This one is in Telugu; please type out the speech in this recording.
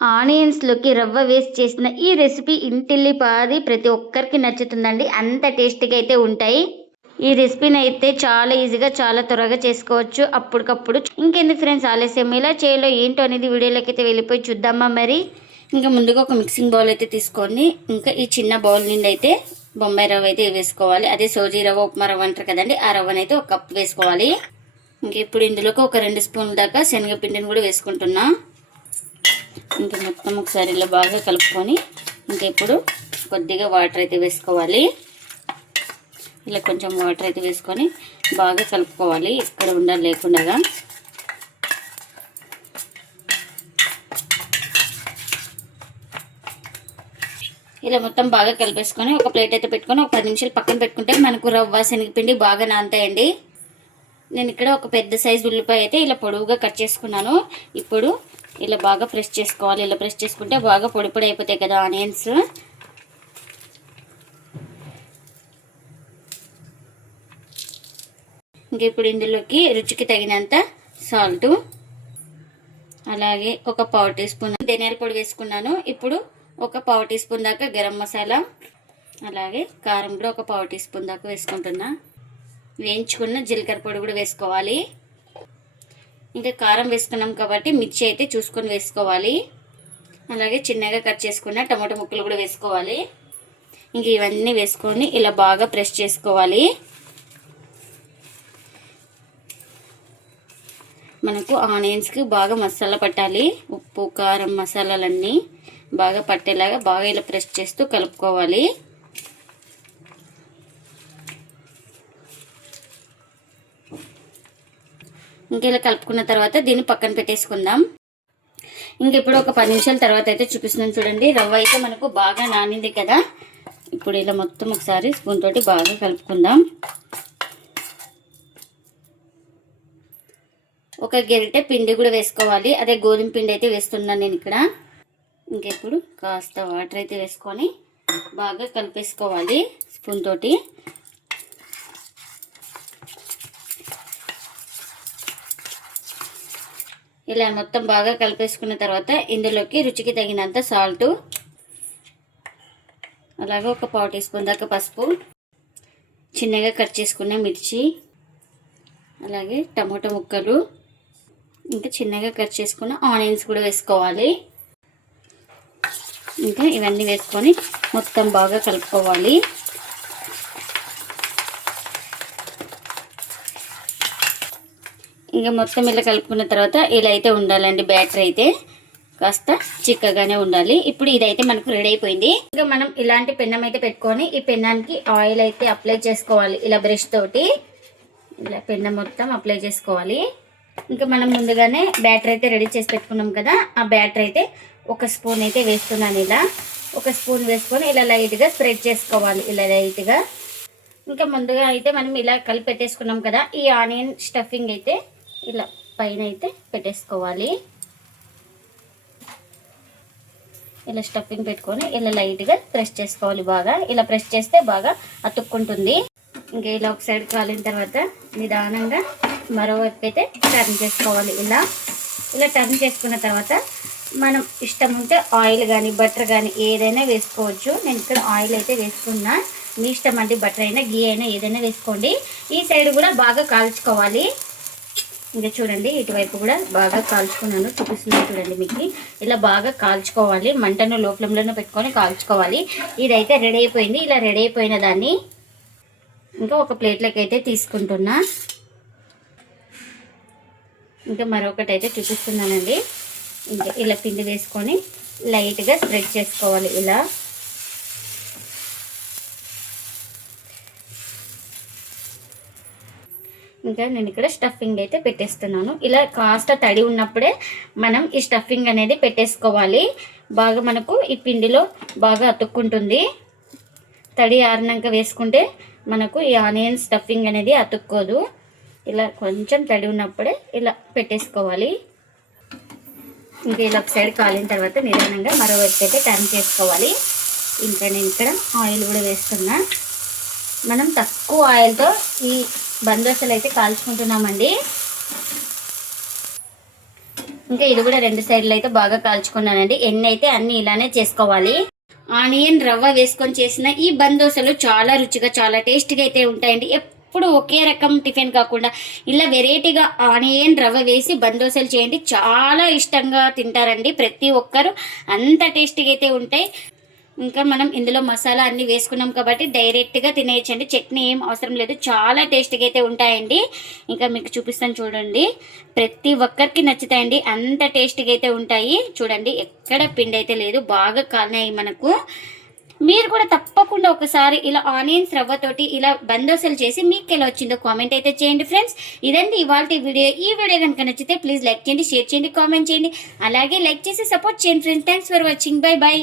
ఆనియన్స్‌లోకి రవ్వ వేసి చేసిన ఈ రెసిపీ ఇంటిల్లిపాది ప్రతి ఒక్కరికి నచ్చుతుందండి. అంత టేస్టీగా అయితే ఉంటాయి. ఈ రెసిపీని అయితే చాలా ఈజీగా చాలా త్వరగా చేసుకోవచ్చు అప్పటికప్పుడు. ఇంకెందుకు ఫ్రెండ్స్ ఆలస్యం, ఎలా చేయాలో ఏంటో అనేది వీడియోలోకి అయితే వెళ్ళిపోయి చూద్దామా మరి. ఇంకా ముందుగా ఒక మిక్సింగ్ బౌల్ అయితే తీసుకొని ఇంకా ఈ చిన్న బౌల్ నుండి అయితే బొంబాయి రవ్వ అయితే వేసుకోవాలి. అదే సోజీ రవ్వ, ఉప్మా రవ్వ అంటారు కదండి, ఆ రవ్వనైతే అయితే ఒక కప్ వేసుకోవాలి. ఇంకా ఇప్పుడు ఇందులోకి ఒక 2 స్పూన్ల దాకా శనగపిండిని కూడా వేసుకుంటున్నా. ఇంకా మొత్తం ఒకసారి ఇలా బాగా కలుపుకొని ఇంకా ఇప్పుడు కొద్దిగా వాటర్ అయితే వేసుకోవాలి. ఇలా కొంచెం వాటర్ అయితే వేసుకొని బాగా కలుపుకోవాలి, ఇక్కడ ఉండాలి లేకుండా. ఇలా మొత్తం బాగా కలిపేసుకొని ఒక ప్లేట్ అయితే పెట్టుకొని ఒక 10 నిమిషాలు పక్కన పెట్టుకుంటే మనకు రవ్వ శనగపిండి బాగా నానతాయండి. నేను ఇక్కడ ఒక పెద్ద సైజు ఉల్లిపాయ అయితే ఇలా పొడవుగా కట్ చేసుకున్నాను. ఇప్పుడు ఇలా బాగా ప్రెస్ చేసుకోవాలి. ఇలా ప్రెస్ చేసుకుంటే బాగా పొడి పొడి అయిపోతాయి కదా ఆనియన్స్. ఇంకా ఇప్పుడు ఇందులోకి రుచికి తగినంత సాల్ట్, అలాగే ఒక 1/4 టీ స్పూన్ ధనియాల పొడి వేసుకున్నాను. ఇప్పుడు ఒక 1/4 టీ స్పూన్ దాకా గరం మసాలా, అలాగే కారం కూడా ఒక 1/4 టీ స్పూన్ దాకా వేసుకుంటున్నా. వేయించుకున్న జీలకర్ర పొడి కూడా వేసుకోవాలి. ఇంకా కారం వేసుకున్నాం కాబట్టి మిర్చి అయితే చూసుకొని వేసుకోవాలి. అలాగే చిన్నగా కట్ చేసుకున్న టమాటో ముక్కలు కూడా వేసుకోవాలి. ఇంక ఇవన్నీ వేసుకొని ఇలా బాగా ప్రెస్ చేసుకోవాలి. మనకు ఆనియన్స్కి బాగా మసాలా పట్టాలి. ఉప్పు, కారం, మసాలాలన్నీ బాగా పట్టేలాగా బాగా ఇలా ప్రెస్ చేస్తూ కలుపుకోవాలి. ఇంక ఇలా కలుపుకున్న తర్వాత దీన్ని పక్కన పెట్టేసుకుందాం. ఇంక ఇప్పుడు ఒక 10 నిమిషాల తర్వాత అయితే చూపిస్తున్నాను చూడండి. రవ్వ అయితే మనకు బాగా నానింది కదా. ఇప్పుడు ఇలా మొత్తం ఒకసారి స్పూన్ తోటి బాగా కలుపుకుందాం. ఒక గరిటె పిండి కూడా వేసుకోవాలి. అదే గోధుమ పిండి అయితే వేస్తున్నాను నేను ఇక్కడ. ఇంకెప్పుడు కాస్త వాటర్ అయితే వేసుకొని బాగా కలిపేసుకోవాలి స్పూన్ తోటి. ఇలా మొత్తం బాగా కలిపేసుకున్న తర్వాత ఇందులోకి రుచికి తగినంత సాల్ట్, అలాగే ఒక 1/4 టీ స్పూన్ దాకా పసుపు, చిన్నగా కట్ చేసుకున్న మిర్చి, అలాగే టమాటో ముక్కలు, ఇంకా చిన్నగా కట్ చేసుకున్న ఆనియన్స్ కూడా వేసుకోవాలి. ఇంకా ఇవన్నీ వేసుకొని మొత్తం బాగా కలుపుకోవాలి. ఇంకా మొత్తం ఇలా కలుపుకున్న తర్వాత ఇలా అయితే ఉండాలండి. బ్యాటర్ అయితే కాస్త చిక్కగానే ఉండాలి. ఇప్పుడు ఇదైతే మనకు రెడీ అయిపోయింది. ఇంకా మనం ఇలాంటి పెన్నం అయితే పెట్టుకొని ఈ పెన్నానికి ఆయిల్ అయితే అప్లై చేసుకోవాలి. ఇలా బ్రష్ తోటి ఇలా పెన్నం మొత్తం అప్లై చేసుకోవాలి. ఇంకా మనం ముందుగానే బ్యాటర్ అయితే రెడీ చేసి పెట్టుకున్నాం కదా, ఆ బ్యాటర్ అయితే ఒక స్పూన్ అయితే వేస్తున్నాను. ఇలా ఒక స్పూన్ వేసుకొని ఇలా లైట్గా స్ప్రెడ్ చేసుకోవాలి. ఇలా లైట్గా ఇంకా ముందుగా అయితే మనం ఇలా కలిపి పెట్టేసుకున్నాం కదా, ఈ ఆనియన్ స్టఫింగ్ అయితే ఇలా పైన అయితే పెట్టేసుకోవాలి. ఇలా స్టఫింగ్ పెట్టుకొని ఇలా లైట్గా ప్రెస్ చేసుకోవాలి. బాగా ఇలా ప్రెస్ చేస్తే బాగా అతుక్కుంటుంది. ఇంకా ఇలా ఒక సైడ్ కాలిన తర్వాత నిదానంగా మరోవైపు అయితే టర్న్ చేసుకోవాలి. ఇలా టర్న్ చేసుకున్న తర్వాత మనం ఇష్టం ఉంటే ఆయిల్ కానీ బటర్ కానీ ఏదైనా వేసుకోవచ్చు. నేను ఇక్కడ ఆయిల్ అయితే వేసుకున్నా, మీ ఇష్టం అండి. బటర్ అయినా గీ అయినా ఏదైనా వేసుకోండి. ఈ సైడ్ కూడా బాగా కాల్చుకోవాలి. ఇంకా చూడండి ఇటువైపు కూడా బాగా కాల్చుకున్నాను, చూపిస్తున్నాను చూడండి మీకు. ఇలా బాగా కాల్చుకోవాలి, మంటను లో ఫ్లేమ్లోనే పెట్టుకొని కాల్చుకోవాలి. ఇదైతే రెడీ అయిపోయింది. ఇలా రెడీ అయిపోయిన దాన్ని ఇంకా ఒక ప్లేట్లోకి అయితే తీసుకుంటున్నా. ఇంకా మరొకటి అయితే చూపిస్తున్నానండి. ఇంకా ఇలా పిండి వేసుకొని లైట్గా స్ప్రెడ్ చేసుకోవాలి. ఇలా ఇంకా నేను ఇక్కడ స్టఫింగ్ అయితే పెట్టేస్తున్నాను. ఇలా కాస్త తడి ఉన్నప్పుడే మనం ఈ స్టఫింగ్ అనేది పెట్టేసుకోవాలి. బాగా మనకు ఈ పిండిలో బాగా అతుక్కుంటుంది. తడి ఆరినాక వేసుకుంటే మనకు ఈ ఆనియన్ స్టఫింగ్ అనేది అతుక్కోదు. ఇలా కొంచెం తడి ఉన్నప్పుడే ఇలా పెట్టేసుకోవాలి. ఇంకా ఇలా ఒక సైడ్ కాలిన తర్వాత నిదానంగా మరోవైపు అయితే టర్న్ చేసుకోవాలి. ఇంకా నేను ఇక్కడ ఆయిల్ కూడా వేస్తున్నా. మనం తక్కువ ఆయిల్తో ఈ బందోసలు అయితే కాల్చుకుంటున్నామండి. ఇంకా ఇది కూడా 2 సైడ్లు అయితే బాగా కాల్చుకున్నానండి. ఎన్ని అయితే అన్ని ఇలానే చేసుకోవాలి. ఆనియన్ రవ్వ వేసుకొని చేసిన ఈ బందోసలు చాలా రుచిగా చాలా టేస్టీగా అయితే ఉంటాయండి. ఎప్పుడు ఒకే రకం టిఫిన్ కాకుండా ఇలా వెరైటీగా ఆనియన్ రవ్వ వేసి బందోసలు చేయండి, చాలా ఇష్టంగా తింటారండి ప్రతి ఒక్కరు. అంత టేస్టీగా అయితే ఉంటాయి. ఇంకా మనం ఇందులో మసాలా అన్ని వేసుకున్నాం కాబట్టి డైరెక్ట్గా తినేయచ్చండి. చట్నీ ఏం అవసరం లేదు, చాలా టేస్టీగా అయితే ఉంటాయండి. ఇంకా మీకు చూపిస్తాను చూడండి, ప్రతి ఒక్కరికి నచ్చుతాయండి, అంత టేస్టీగా అయితే ఉంటాయి. చూడండి ఎక్కడ పిండి అయితే లేదు, బాగా కాలినాయి మనకు. మీరు కూడా తప్పకుండా ఒకసారి ఇలా ఆనియన్స్ రవ్వతోటి ఇలా బందోసలు చేసి మీకు ఎలా వచ్చిందో కామెంట్ అయితే చేయండి ఫ్రెండ్స్. ఇదండి ఇవాళ వీడియో. ఈ వీడియో కనుక నచ్చితే ప్లీజ్ లైక్ చేయండి, షేర్ చేయండి, కామెంట్ చేయండి. అలాగే లైక్ చేసి సపోర్ట్ చేయండి friends. Thanks for watching. By by.